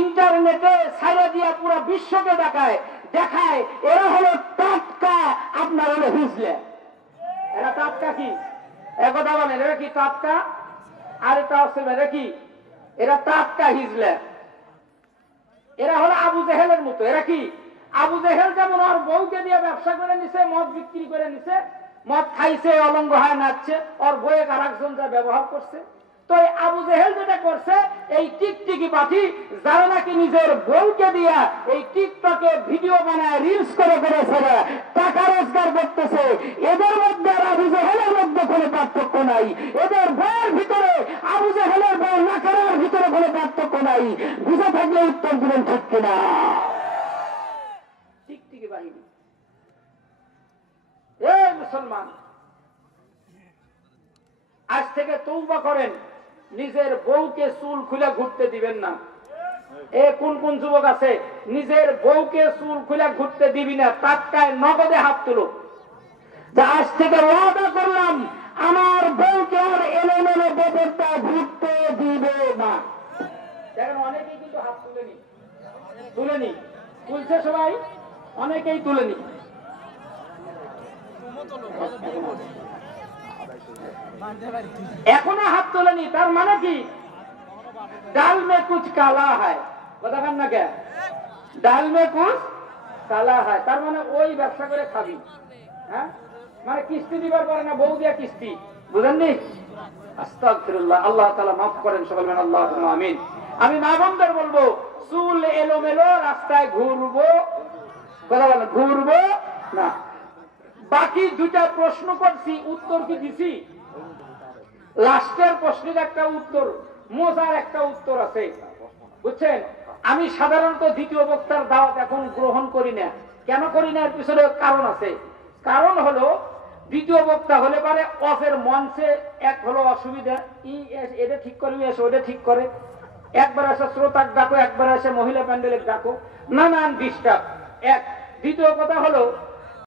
ইন্টারনেটে ছাইরা দিয়া পুরো বিশ্বকে দেখায় এরা হলো টাটকা, আপনার হলো হিজলে। এরা টাটকা কি একথা বলেন, এরা কি টাটকা? আর এটা হচ্ছে এরা কি, এরা টাটকা হিজলে। এরা হলো আবু জেহেলের মতো। এরা কি আবু জেহেল যেমন ওর বউকে দিয়ে ব্যবসা করে নিছে, মদ বিক্রি করে নিছে, মদ খাইছে, অলঙ্গ হয় নাচছে, ওর বউয়ে আরেকজন যা ব্যবহার করছে। তো আবু জেহেল যেটা করছে, এই টিকটিকি পাঠি যারা নাকি নিজের বউকে দিয়া এই টিকটকে ভিডিও বানায় রিলস করে ছেড়ে টাকা রোজগার করতেছে, এদের মধ্যে আর আবু জেহেলের মধ্যে কোনো পার্থক্য নাই। এদের বউয়ের ভিতরে আবু জেহেলের বউ নাকারের ভিতরে কোনো পার্থক্য নাই। বুঝে থাকলে উত্তর দিবেন ঠিক কিনা? টিকটিকি বাহিনী। এই মুসলমান, আজ থেকে তওবা করেন, নিজের বউকে চুল খুলে ঘুরতে দিবেন না। এ কোন কোন যুবক আছে নিজের বউকে চুল খুলে ঘুরতে দিবি না? টাটকায় নগদে হাত তুলো। আজ থেকে ওয়াদা করলাম, আমার বউকে আর এলোমেলো বদরটা ঘুরতে দিবে না। দেখেন অনেকেই কিন্তু হাত তুলেনি, তুলছে সবাই, অনেকেই তুলেনি। এখনো হাত তোলেনি, তার মানে কি? ডাল মে কুছ কালা হয়, কথা বলেন না কে? ডাল মে কুছ কালা হয়, তার মানে ওই ব্যবসা করে খাবি। হ্যাঁ, মানে কিস্তি দিবার পরে না, বউ দিয়া কিস্তি, বুঝেননি? আস্তাগফিরুল্লাহ, আল্লাহ তাআলা মাফ করেন, সকল বলেন আল্লাহুম্মা আমিন। আমি মা বোনদের বলবো, চুল এলোমেলো রাস্তায় ঘুরবো, কথা বলেন, ঘুরবো না। বাকি দুটা প্রশ্ন করছি, উত্তর কি দিছি? লাস্টের প্রশ্নের একটা উত্তর, মজার একটা উত্তর আছে, বুঝছেন? আমি সাধারণত দ্বিতীয় বক্তার দাওয়াত এখন গ্রহণ করি না। কেন করি না? এর পিছনে কারণ আছে। কারণ হলো, দ্বিতীয় বক্তা হলে পারে অফের মঞ্চে এক হলো অসুবিধা, এটা ঠিক করবি, এসে ওটা ঠিক করে, একবার এসে শ্রোতার ডাকো, একবার এসে মহিলা প্যান্ডেলের ডাকো, নানান ডিস্টার্ব। এক। দ্বিতীয় কথা হলো,